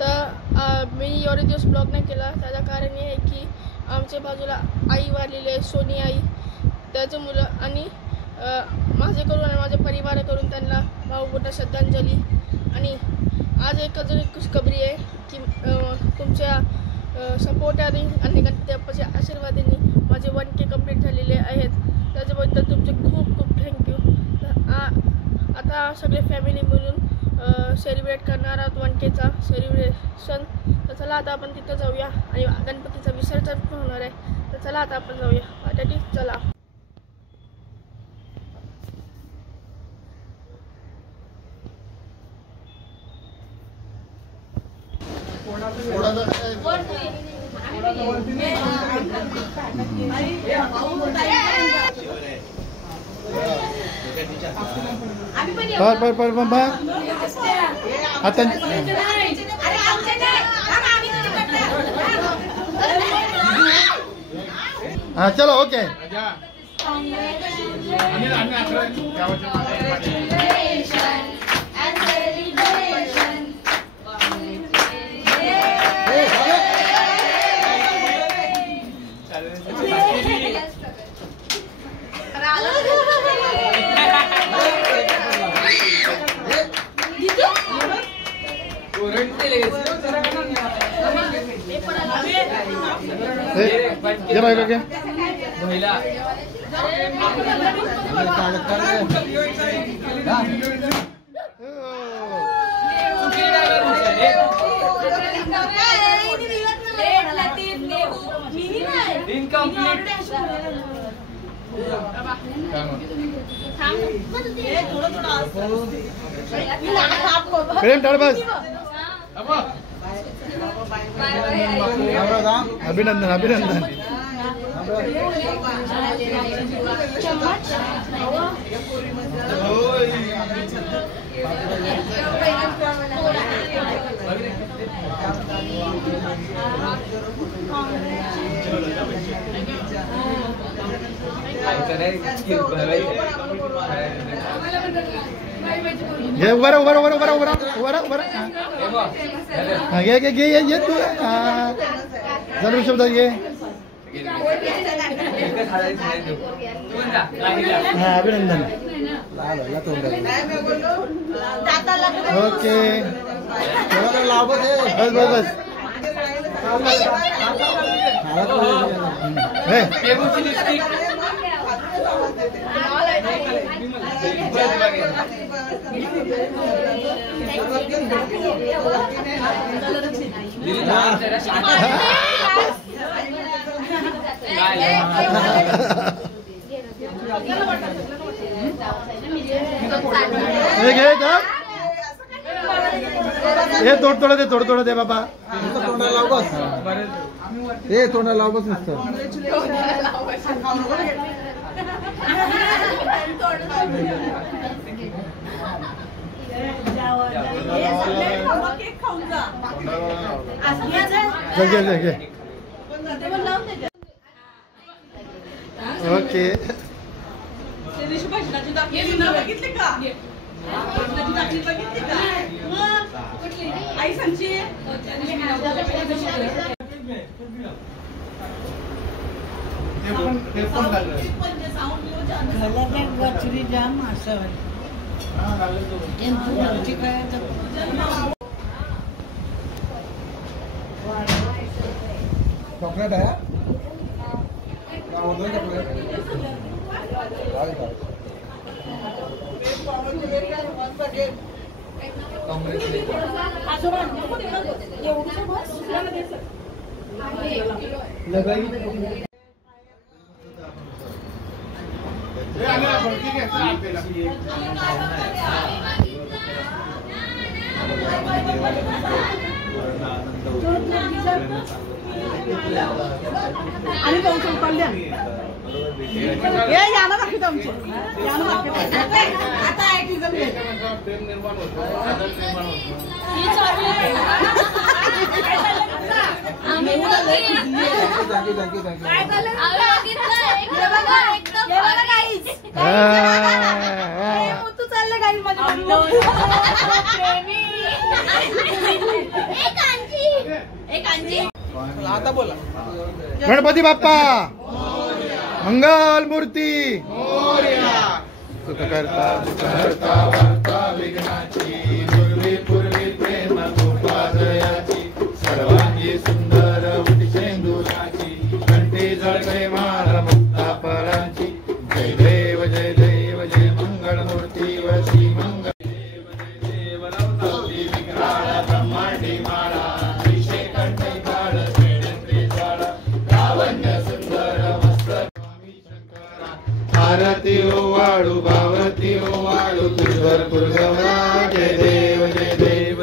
तर मी एवढे दिवस ब्लॉग नाही केला, त्याचं कारण हे आहे की आमच्या बाजूला आई वारलेली आहे, सोनी आई, त्याचं मुलं आणि माझ्याकडून आणि माझ्या परिवाराकडून त्यांना भावपूर्ण श्रद्धांजली. आणि आज एक अजून एक खुशखबरी आहे की तुमच्या सपोर्टाने आणि गणपती बाप्पाच्या आशीर्वादाने माझे 1K कंप्लीट झालेले आहेत. त्याच्याबद्दल तुमचे खूप खूप थँक्यू. आता सगळे फॅमिली मिळून सेलिब्रेट करणार आहोत 1Kचा सेलिब्रेशन. तर चला आता आपण तिथं जाऊया आणि गणपतीचं विसर्जन पण होणार आहे. तर चला आता आपण जाऊया. आता चला. हाँ चलो ओके. ये भाई क्या महिला अभिनंदन अभिनंदन. ये उभा उभा उभा उभा उभा उभा उभा ये तू जरूर शब्द ये. हाँ अभिनंदन. ओके बस बस बस. हे थोडं दे बाबा. तोंडाला लाव बस. हे तोंडाला लाव बस नुसतं. ओके आई सांगची गचरी जाम असं चॉकलेट आहे. आणि पाऊस पडल्या हे याला दाखवतो आमचे याला आता प्रेम निर्माण होतो. तू चाललं काही माझ्या आता बोला. गणपती बाप्पा मंगल मूर्ती सुखकर्ता सुखहर्ता वार्ता विघ्नाची पूर्वी पूर्वी प्रेम गोपादयाची सर्वांगी सुंदर उठशेंदुराची कंठी जळके माळ मुक्ता परांची जय देव जय देव जय मंगल मूर्ती वशी मंगल देव जय देव लवतावती विक्राळ ब्रह्मांडी माळा विषय कंठी काळ श्रेणंत्री ज्वाळा लावण्य सुंदर मस्त स्वामी शंकरा आरती ओवाळू भावती ओवाळू तुझवर पुरगवला जय देव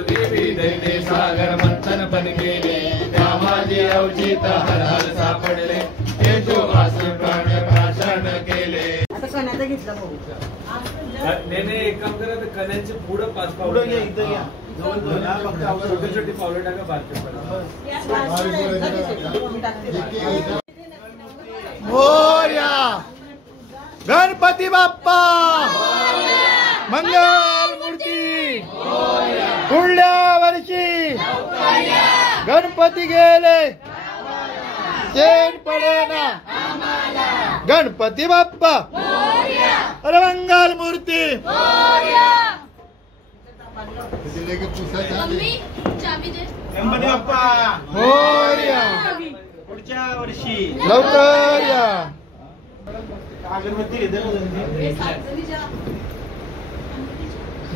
देवी दैने सागर मंथन पण केले कामाजी अवचित हर हर सापडले यशोवास प्राण भाषण केले. नाही एक काम करा, कण्याचे पुढं 5 पावलं घ्या, इथं घ्या, छोटी छोटी पावलं टाका बारके. मोरया गणपती बाप्पा मंगल मूर्ती पुढल्या वर्षी गणपती गेले चेन पडेना गणपती बाप्पा अरे मंगल मूर्ती गणपती बाप्पा मोरया पुढच्या वर्षी लवकर या. अगरबत्ती घेते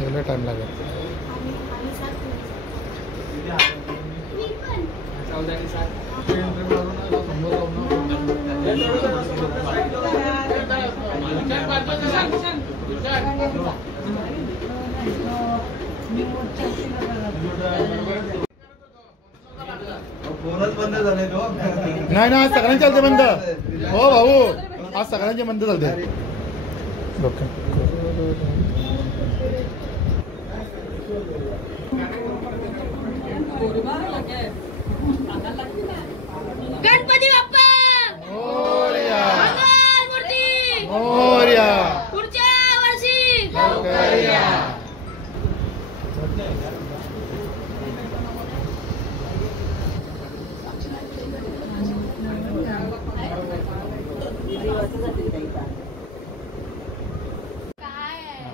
एवढा टाइम लागेल. बंद झाले तो. नाही ना, आज सगळ्यांचे चालते बंद. हो भाऊ, आज सगळ्यांचे बंद चालते. गणपती बाप्पा मोरया मंगल मूर्ती मोरया पुढच्या वर्षी लवकर या.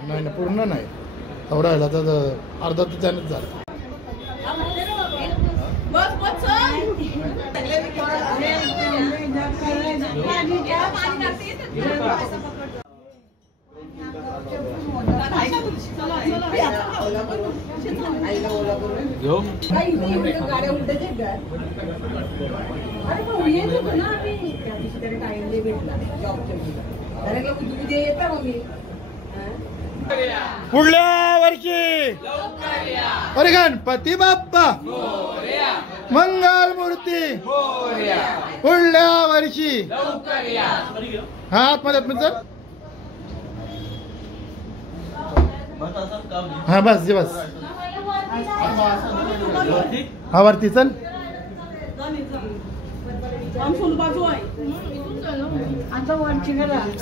नाही ना, पूर्ण नाही एवढा झाला तर अर्धा तर त्यानंच झाला. पुढल्या वर्षी अरे गणपती बाप्पा मंगल मूर्ती पुढल्या वर्षी हा आतमध्ये आतमध्ये चल. हा बस जे बस हा वरती चल.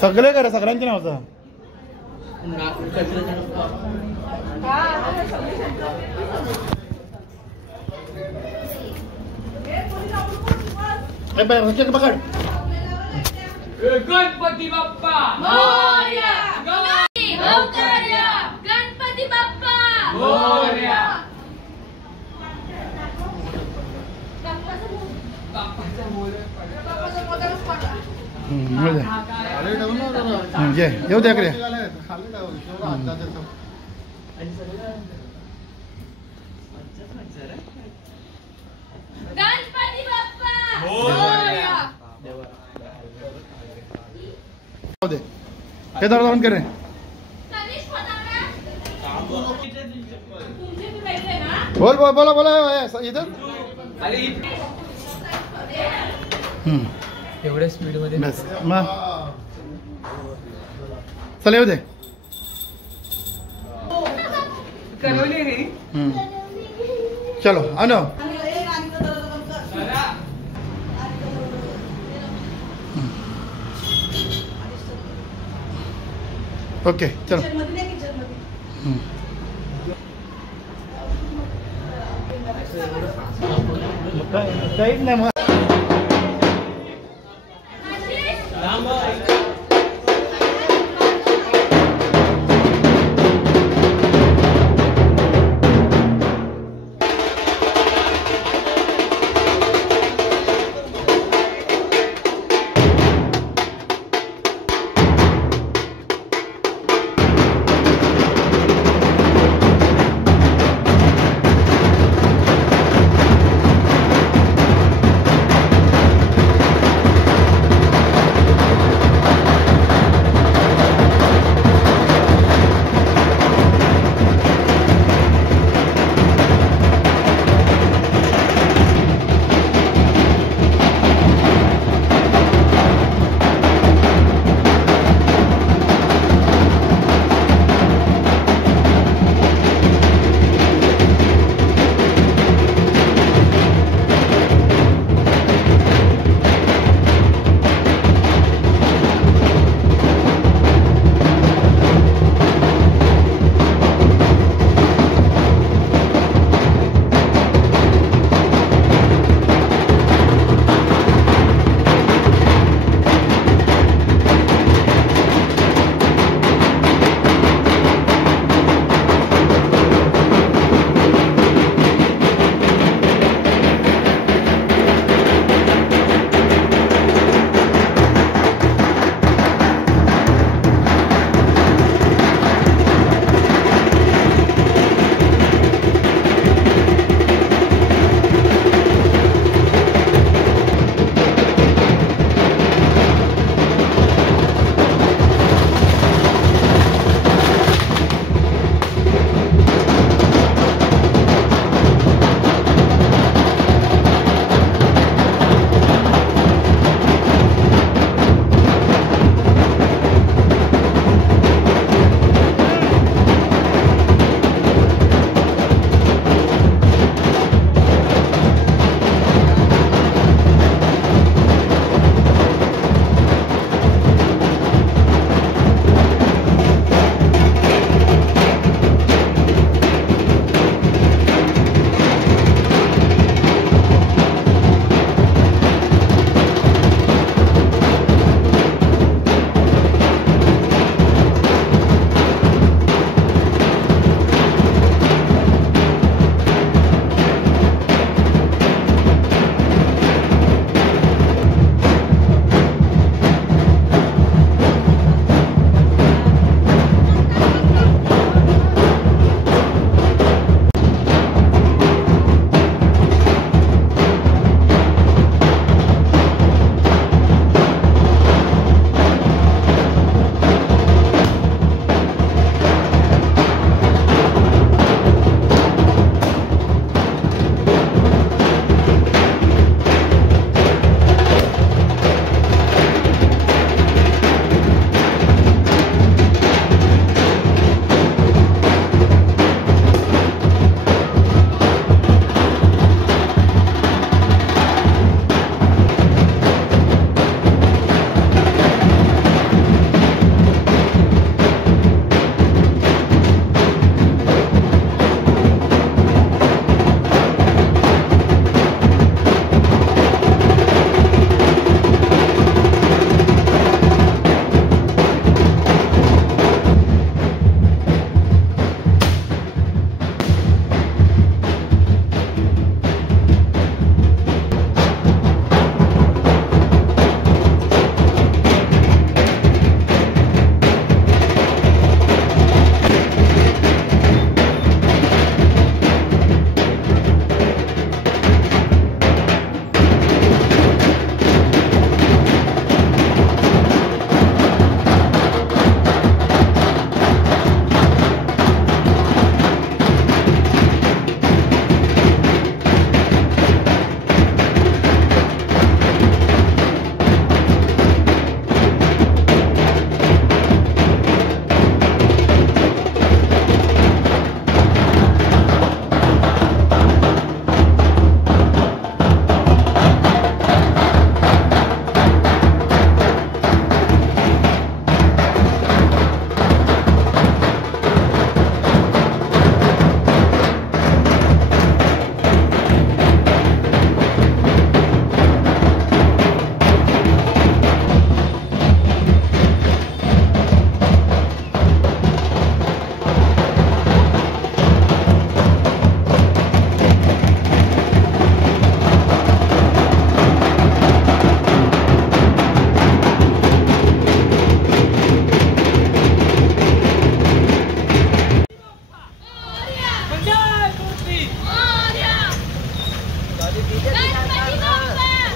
सगळे करा, सगळ्यांचे नावचं. पकड. गणपती बाप्पा मोरया. गणपती बाप्पा मोरया. येऊ द्या कडे. गणपती बाप्पा मोरया. दे हे दरवाजा बंद कर रे. बोल बोल बोला बोला इधर. एवढ्या स्पीड मध्ये बस मग चल येऊ दे. चलो आनो. ओके चलो. काहीच नाही मग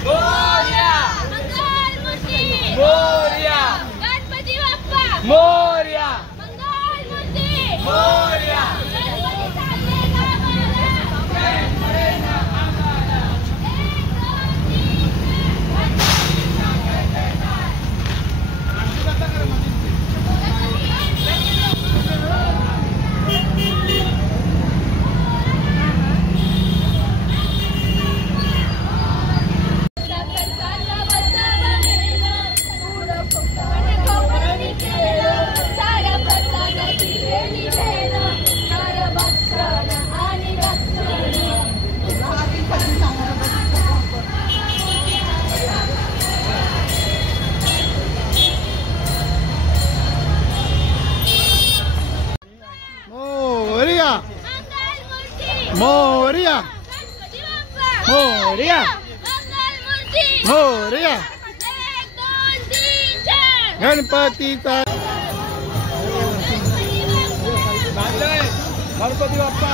मोरया मंगलमूर्ती मोरया गणपती बाप्पा मोरया मंगलमूर्ती मोरया गणपती चालले गावाला मोरया मोरया मोरया गणपतीचा गणपती बाप्पा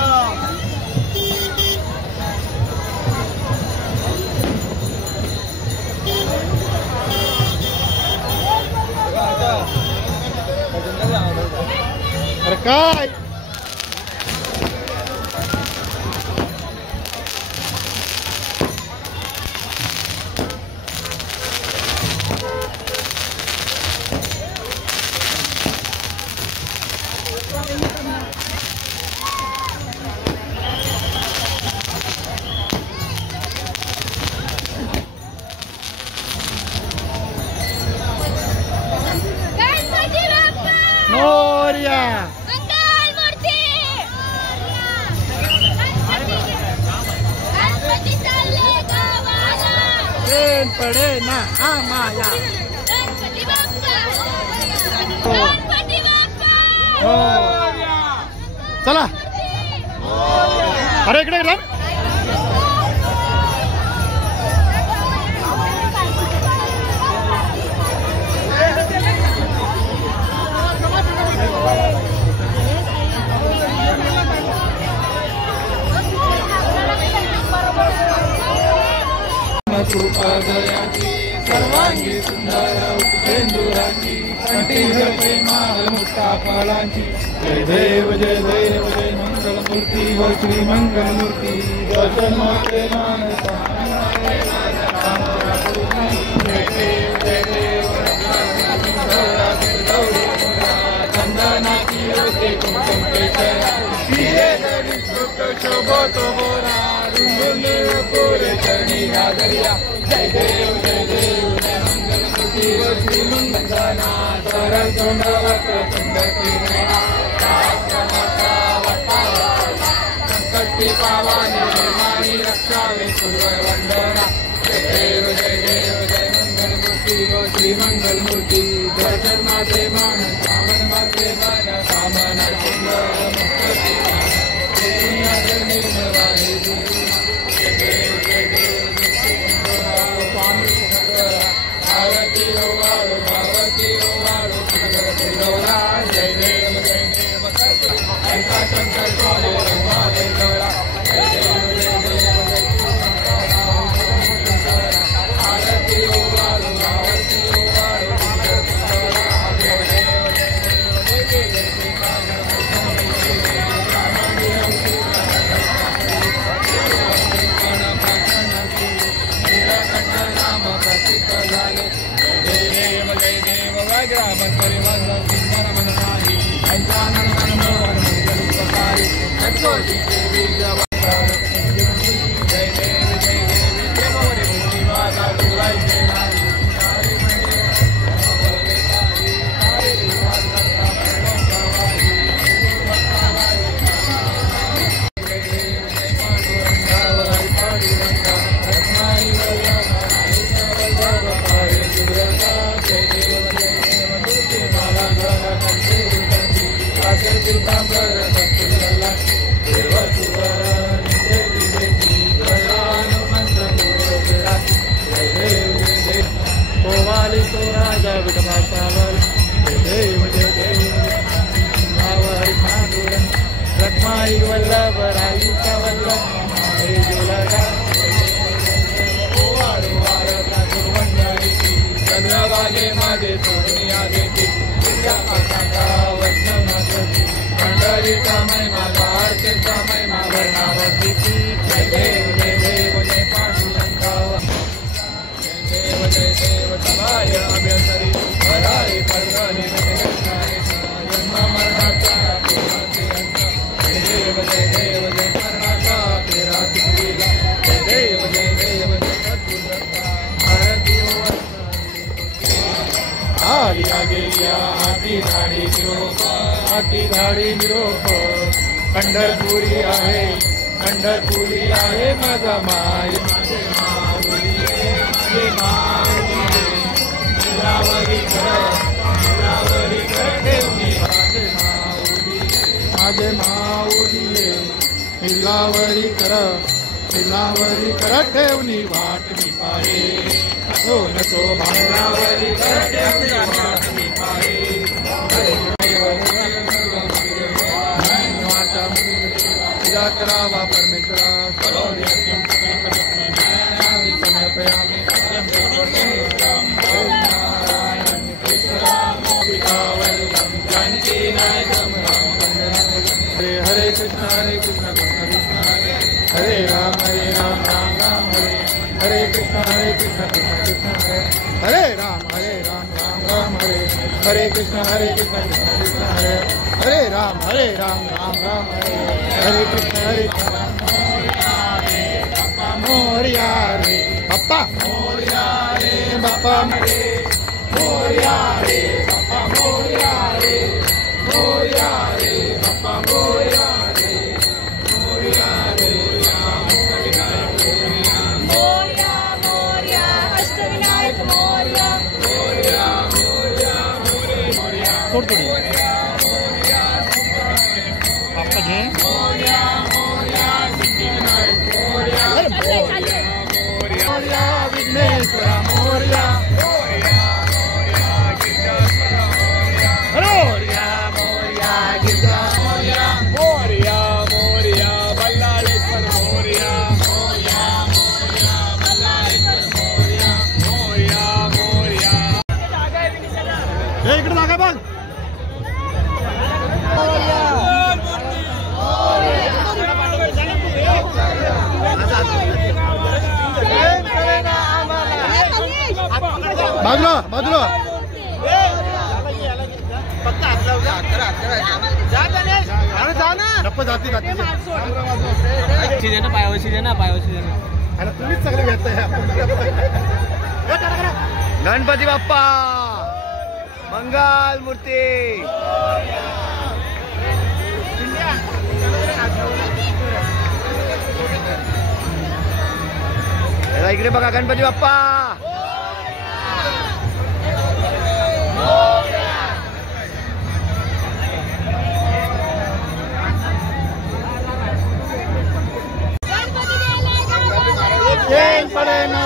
अरे काय मोरया गणपती चालले गावाला पडे ना आम्हाला गणपती बाप्पा गणपती बाप्पा चला अरे इकडे इकडे कृपादयाची सर्वांगी सुंदर उपेंदुराची कंठी प्रेमाल मुक्ता फलांची जय देव जय देव जय मंगलमूर्ती व श्री मंगलमूर्ती दर्शन माते मानसा जय देव जय देव चंदनाची होते कुंकुम केशरा हिरे धरी सुख शोभतो बोरा रुंदुले पुरे चरणी नागरिया जय देव जय मंगलमूर्ती व श्री मंगलना सरळ तोंडवत सुंदरती संकटी पावाने मारी रक्षावे सुरवर वंदना जय देव जय मंगलमूर्ती व श्री मंगलमूर्ती दर्शन माते मान कामन माते मन कामना सुंदर मुक्ती दुनिया जनी नवाहे स्वामी भारती ओवारो भारती ओवारो जय देव ऐसा शंकर स्वामी रमावे गौरा जय देव भारती ओवारो भारती ओवारो जय देव महिमा द्वारकेचा महिमा वर्णावती जय देव जय देव जय पांडुरंगा जय देव तवाय अभ्यसरी हराय परगारी जन्म मरणाचा जय देव जय देव जय मरणाचा तेरा तुझीला जय देव जय देव जय सद्गुरुदत्ता आरती आलिया गेलिया हाती झाडी निरोप हाती झाडी निरोप पंढरपुरी आहे माझा माय माझे माऊली निरावरी कर ठेवणी माझे माऊली निरावरी कर ठेवणी वाट मी पाये असो नसो भांगरावरी कर ठेवणी वाट मी पाये करावा परमेश्वरा हरे कृष्ण कृष्ण कृष्ण हरे राम राम राम हरे हरे कृष्ण कृष्ण कृष्ण हरे राम राम राम हरे हरे कृष्ण कृष्ण कृष्ण हरे राम राम राम हरे कृष्ण मोरिया रे बाप्पा मोरिया रे बाप्पा मोरिया रे बाप्पा मोरिया रे मोरिया रे बाप्पा मोरिया रे मोरिया रे मोरिया मोरिया अष्टविनायक मोरिया मोरिया मोरिया मोरिया मोरिया बाप्पा जी मोरिया मोरिया सिद्धिविनायक मोरिया मोरिया विघ्नेश्वरा मोरिया मोरिया मोरिया गिरजा मोरिया मोरिया मोरिया बल्लाळेश्वर मोरिया मोरिया मोरिया बल्लाळेश्वर मोरिया मोरिया मोरिया इकडे जागा बघ बाजूला बाजूला जाती पायावशी दे ना अरे तुम्हीच सगळे भेटताय गणपती बाप्पा मंगल मूर्ती इकडे बघा गणपती बाप्पा पडे ना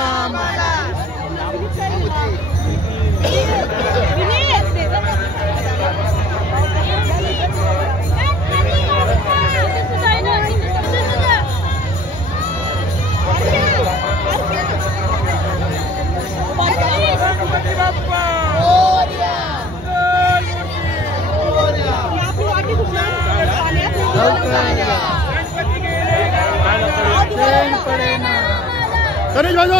तनिष भाजो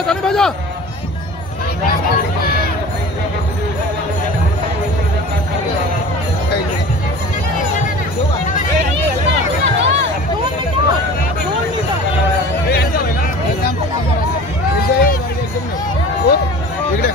इकडे